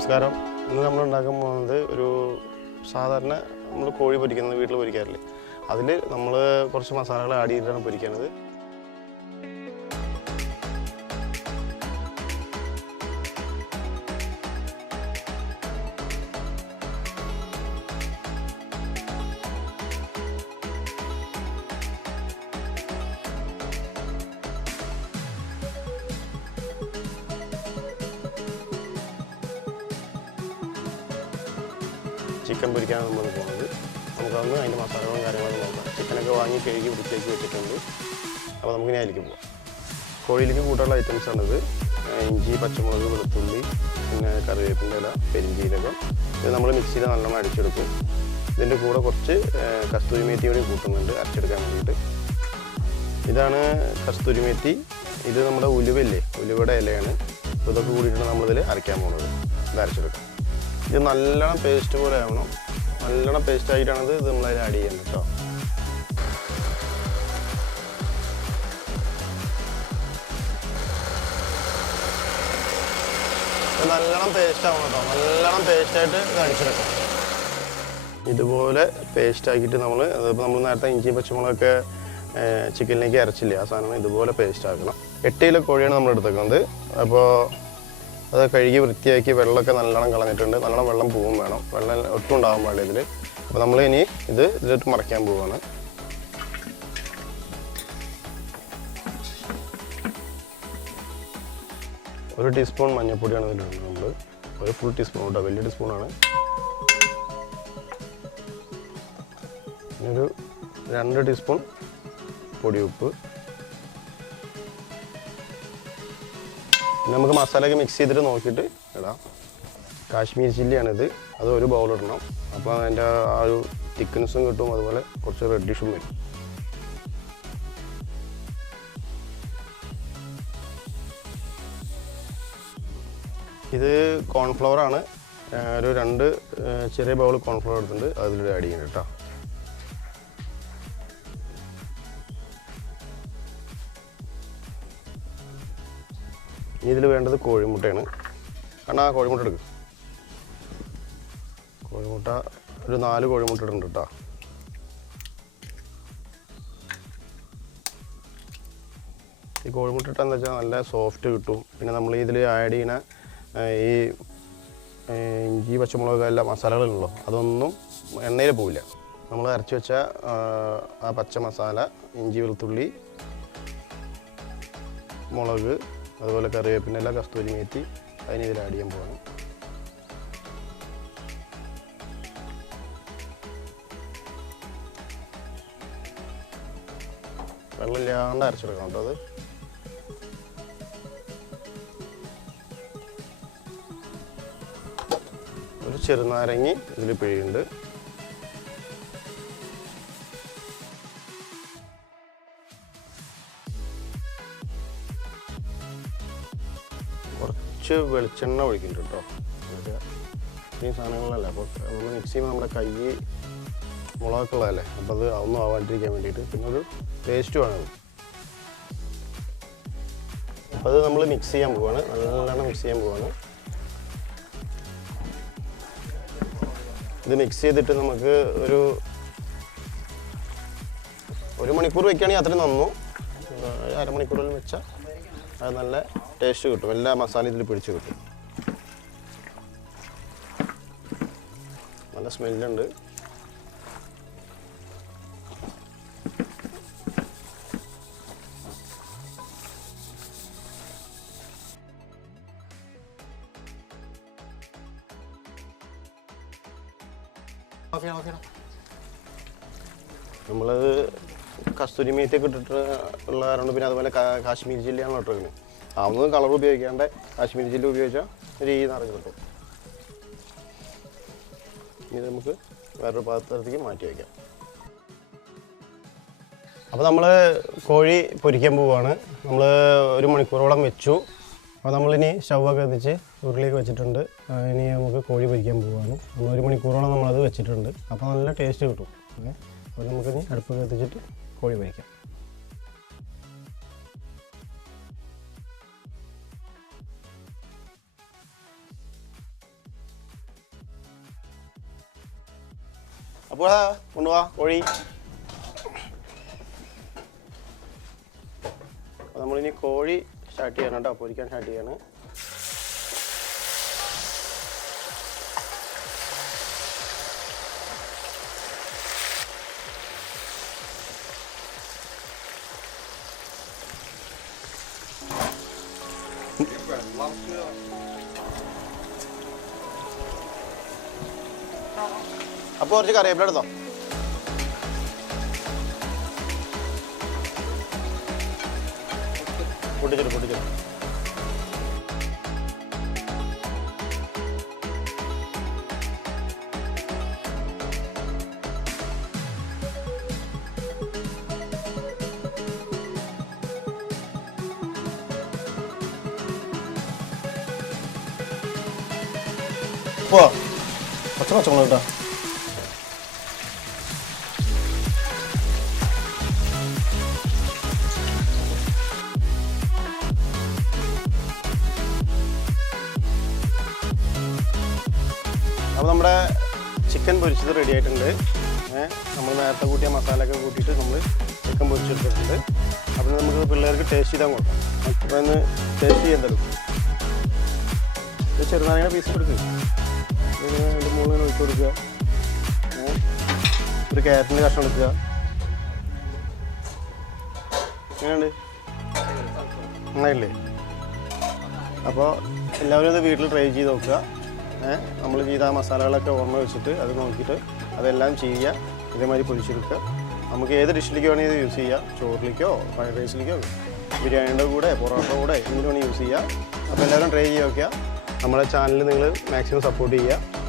നമസ്കാരം. ഇന്ന് നമ്മൾ ഉണ്ടാക്കാൻ പോകുന്നത് ഒരു സാധാരണ നമ്മൾ കോഴി പൊരിക്കുന്നത് വീട്ടിൽ പൊരിക്കാറില്ലേ, അതിൽ നമ്മൾ കുറച്ച് മസാലകൾ ആഡ് ചെയ്തിട്ടാണ് പൊരിക്കുന്നത്. ചിക്കൻ പൊരിക്കാനാണ് നമ്മൾ പോകുന്നത്. നമുക്കതൊന്ന് അതിൻ്റെ മസാലകളും കാര്യങ്ങളൊക്കെ നോക്കാം. ചിക്കനൊക്കെ വാങ്ങി കഴുകി വൃത്തിയാക്കി വെച്ചിട്ടുണ്ട്. അപ്പോൾ നമുക്കിനി അതിലേക്ക് പോകാം. കോഴിയിലേക്ക് കൂട്ടാനുള്ള ഐറ്റംസാണിത്. ഇഞ്ചി, പച്ചമുളക്, വെളുത്തുള്ളി, പിന്നെ കറിവേപ്പിൻ്റെ ഇല, പെരിഞ്ചീരകം. ഇത് നമ്മൾ മിക്സിയിൽ നല്ലോണം അടിച്ചെടുക്കും. ഇതിൻ്റെ കൂടെ കുറച്ച് കസ്തൂരി മേത്തി കൂടി കൂട്ടുന്നുണ്ട് അരച്ചെടുക്കാൻ വേണ്ടിയിട്ട്. ഇതാണ് കസ്തൂരി മേത്തി. ഇത് നമ്മുടെ ഉലുവയില്ലേ, ഉലുവയുടെ ഇലയാണ്. ഇതൊക്കെ കൂടിയിട്ടാണ് നമ്മളിതിൽ അരയ്ക്കാൻ പോകുന്നത്. ഇത് അരച്ചെടുക്കാം. ഇത് നല്ലോണം പേസ്റ്റ് പോലെ ആവണം. നല്ലോണം പേസ്റ്റ് ആയിട്ടാണ് ഇത് നമ്മളതിൽ ആഡ് ചെയ്യുന്നത് കേട്ടോ. നല്ലോണം പേസ്റ്റ് ആവണം കേട്ടോ. നല്ലോണം പേസ്റ്റായിട്ട് ഇത് അടിച്ചെടുക്കാം. ഇതുപോലെ പേസ്റ്റ് ആക്കിയിട്ട് അതിപ്പോൾ നമ്മൾ നേരത്തെ ഇഞ്ചി പച്ചമുളകൊക്കെ ചിക്കനിലേക്ക് അരച്ചില്ലേ, ആ സാധനം ഇതുപോലെ പേസ്റ്റ് ആക്കണം. 8 കിലോ കോഴിയാണ് നമ്മൾ എടുത്തേക്കുന്നത്. അപ്പോൾ അത് കഴുകി വൃത്തിയാക്കി വെള്ളമൊക്കെ നല്ലോണം കളഞ്ഞിട്ടുണ്ട്. നല്ലോണം വെള്ളം പോവും വേണം, വെള്ളം ഒട്ടും ഉണ്ടാകാൻ പാടില്ല ഇതിൽ. അപ്പോൾ നമ്മൾ ഇനി ഇതിലിട്ട് മറയ്ക്കാൻ പോവുകയാണ്. ഒരു ടീസ്പൂൺ മഞ്ഞൾപ്പൊടിയാണ് ഇതിലിടുന്നത്. നമ്മൾ ഒരു ഫുൾ ടീസ്പൂൺ കേട്ടോ, വലിയ ടീസ്പൂണാണ്. ഒരു 2 ടീസ്പൂൺ പൊടിയുപ്പ്. പിന്നെ നമുക്ക് മസാലയൊക്കെ മിക്സ് ചെയ്തിട്ട് നോക്കിയിട്ട് ഇടാം. കാശ്മീരി ചില്ലിയാണിത്. അത് ഒരു ബൗൾ ഇടണം. അപ്പോൾ അതിൻ്റെ ആ ഒരു തിക്നെസ്സും കിട്ടും, അതുപോലെ കുറച്ച് റെഡിഷും വരും. ഇത് കോൺഫ്ലവറാണ്. ഒരു 2 ചെറിയ ബൗൾ കോൺഫ്ലവർ എടുത്തിട്ടുണ്ട്, അതിലൂടെ ആഡ് ചെയ്യുന്നത് കേട്ടോ. ഇനി ഇതിൽ വേണ്ടത് കോഴിമുട്ടയാണ്. കാരണം ആ കോഴിമുട്ട എടുക്കും. കോഴിമുട്ട ഒരു 4 കോഴിമുട്ട ഇടുന്നുണ്ട് കേട്ടോ. ഈ കോഴിമുട്ട ഇട്ടാന്ന് വെച്ചാൽ നല്ല സോഫ്റ്റ് കിട്ടും. പിന്നെ നമ്മൾ ഇതിൽ ആഡ് ചെയ്യുന്ന ഈ ഇഞ്ചി പച്ചമുളക് എല്ലാ മസാലകളുണ്ടല്ലോ, അതൊന്നും എണ്ണയിൽ പോവില്ല. നമ്മൾ അരച്ച് വെച്ച ആ പച്ച മസാല, ഇഞ്ചി, വെളുത്തുള്ളി, മുളക്, അതുപോലെ കറിവേപ്പിൻ്റെ എല്ലാ കസ്തൂരി മേത്തി, അതിന് ഇതിൽ ആഡ് ചെയ്യാൻ പോവാണ്. വെള്ളമില്ലാണ്ട് അരച്ചെടുക്കണം കേട്ടോ. അത് ഒരു ചെറുനാരങ്ങി ഇതിൽ പിഴിയുണ്ട്. കുറച്ച് വെളിച്ചെണ്ണ ഒഴിക്കുന്നുണ്ട് കേട്ടോ. ഈ സാധനങ്ങളല്ല, അപ്പോൾ നമ്മൾ മിക്സ് ചെയ്യുമ്പോൾ നമ്മുടെ കൈ മുളകൊക്കെ ഉള്ളതല്ലേ, അപ്പോൾ അത് ഒന്നും ആവാണ്ടിരിക്കാൻ വേണ്ടിയിട്ട്. പിന്നെ ഒരു ടേസ്റ്റുമാണത്. അപ്പോൾ അത് നമ്മൾ മിക്സ് ചെയ്യാൻ പോവാണ്. നല്ലോണം മിക്സ് ചെയ്യാൻ പോവാണ്. ഇത് മിക്സ് ചെയ്തിട്ട് നമുക്ക് ഒരു മണിക്കൂർ വയ്ക്കുകയാണെങ്കിൽ അത്രയും നന്നു. അരമണിക്കൂറിൽ വെച്ചാൽ അത് നല്ല ടേസ്റ്റ് കിട്ടും. എല്ലാ മസാല ഇതിൽ പിടിച്ച് കിട്ടും. നല്ല സ്മെല്ലുണ്ട്. നമ്മളത് കസ്തൂരി മേത്തിയൊക്കെ ഇട്ടിട്ട് ഉള്ള കാരണം, പിന്നെ അതുപോലെ കാശ്മീരി ചില്ലിയാണ് ഇട്ടിരിക്കുന്നത്. അതൊന്നും കളർ ഉപയോഗിക്കാണ്ട് കാശ്മീരി ചില്ലി ഉപയോഗിച്ചാൽ ഒരു നിറഞ്ഞു കിട്ടും. ഇത് നമുക്ക് വേറൊരു പാത്രത്തേക്ക് മാറ്റി വയ്ക്കാം. അപ്പോൾ നമ്മൾ കോഴി പൊരിക്കാൻ പോവുകയാണ്. നമ്മൾ 1 മണിക്കൂറോളം വെച്ചു. അപ്പോൾ നമ്മളിനി സ്റ്റൗവൊക്കെ എത്തിച്ച് ഉരുളിയൊക്കെ വെച്ചിട്ടുണ്ട്. ഇനി നമുക്ക് കോഴി പൊരിക്കാൻ പോവുകയാണ്. നമ്മൾ 1 മണിക്കൂറോളം നമ്മളത് വെച്ചിട്ടുണ്ട്. അപ്പോൾ നല്ല ടേസ്റ്റ് കിട്ടും. അപ്പോൾ നമുക്കിനി അടുപ്പൊക്കെ എത്തിച്ചിട്ട് കോഴി പൊരിക്കാം. അപ്പോൾ കൊണ്ടുപോവാ കോഴി. അപ്പോൾ നമ്മളിനി കോഴി സ്റ്റാർട്ട് ചെയ്യണം കേട്ടോ, പൊരിക്കാൻ സ്റ്റാർട്ട് ചെയ്യാണ്. അപ്പോൾ കുറച്ച് കറിവേപ്പില എടുത്തോ. പൊട്ടിച്ചിട്ട് പോ പച്ചമുളക് കേട്ടോ. അപ്പോൾ നമ്മുടെ ചിക്കൻ പൊരിച്ചത് റെഡി ആയിട്ടുണ്ട്. നമ്മൾ നേരത്തെ കൂട്ടിയ മസാലയൊക്കെ കൂട്ടിയിട്ട് നമ്മൾ ചിക്കൻ പൊരിച്ചെടുത്തിട്ടുണ്ട്. അപ്പോൾ നമുക്ക് പിള്ളേർക്ക് ടേസ്റ്റ് ചെയ്താൽ കൊടുക്കാം. അപ്പോൾ ഒന്ന് ടേസ്റ്റ് ചെയ്യാൻ തരും. ചെറുനാരങ്ങ പീസ് കൊടുക്കുക, അതിൻ്റെ മുകളിൽ ഒഴിച്ച് കൊടുക്കുക. ഒരു ക്യാരറ്റിൻ്റെ കഷ്ണം എടുക്കുക. എങ്ങനെയുണ്ട്? നന്നായില്ലേ? അപ്പോൾ എല്ലാവരും ഇത് വീട്ടിൽ ട്രൈ ചെയ്ത് നോക്കുക. നമ്മൾ ചെയ്ത ആ മസാലകളൊക്കെ ഓർമ്മ വെച്ചിട്ട് അത് നോക്കിയിട്ട് അതെല്ലാം ചെയ്യുക. ഇതേമാതിരി പൊരിച്ചെടുക്കുക. നമുക്ക് ഏത് ഡിഷിലേക്ക് വേണമെങ്കിൽ ഇത് യൂസ് ചെയ്യാം. ചോറിലേക്കോ ഫ്രൈഡ് റൈസിലേക്കോ ബിരിയാണിയുടെ കൂടെ പൊറോട്ട കൂടെ എന്തിനു വേണമെങ്കിൽ യൂസ് ചെയ്യുക. അപ്പോൾ എല്ലാവരും ട്രൈ ചെയ്ത് നോക്കുക. നമ്മുടെ ചാനൽ നിങ്ങൾ മാക്സിമം സപ്പോർട്ട് ചെയ്യുക.